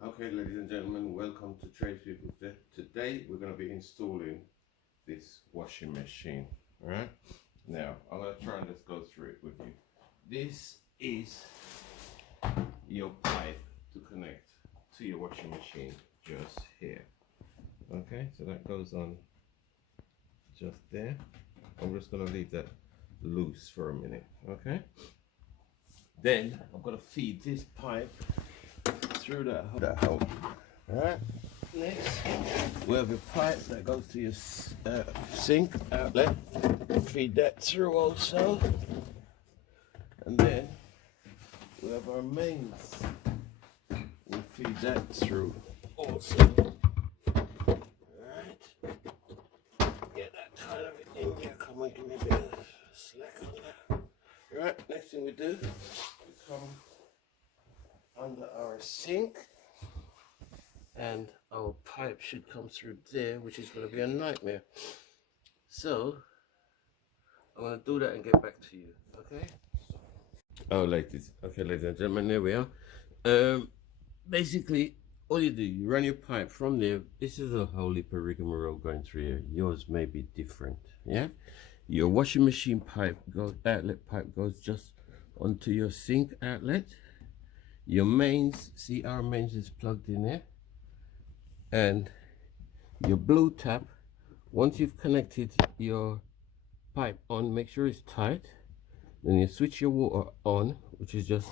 Okay, ladies and gentlemen, welcome to Tradespeople. Today we're going to be installing this washing machine. All right. Now I'm going to try and just go through it with you. This is your pipe to connect to your washing machine just here. Okay, so that goes on just there. I'm just going to leave that loose for a minute. Okay. Then I'm going to feed this pipe through that hole. Alright, next we have a pipe that goes to your sink outlet. Feed that through also. And then we have our mains. We feed that through also. Alright, get that kind of in here. Come on, give me a bit of slack on that. Alright, next thing we do, we come under our sink, and our pipe should come through there, which is going to be a nightmare. So I'm going to do that and get back to you. Okay. Ladies and gentlemen, there we are. Basically all you do, you run your pipe from there. This is a whole heap of rigmarole going through here. Yours may be different. Yeah, your washing machine outlet pipe goes just onto your sink outlet. Your mains, see, our mains is plugged in there, and your blue tap, once you've connected your pipe on, make sure it's tight. Then you switch your water on, which is just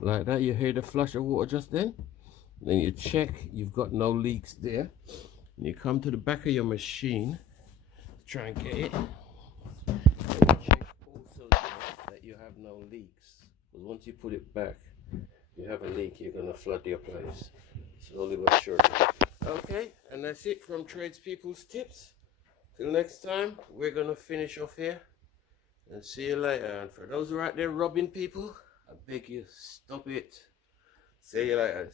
like that. You hear the flush of water just then you check you've got no leaks there, and you come to the back of your machine, try and get it, and you check also that you have no leaks, because once you put it back, you have a leak, you're going to flood your place slowly but surely. Okay, and that's it from Tradespeople's Tips. Till next time, we're going to finish off here and see you later. And for those who are out there robbing people, I beg you, stop it. See you later.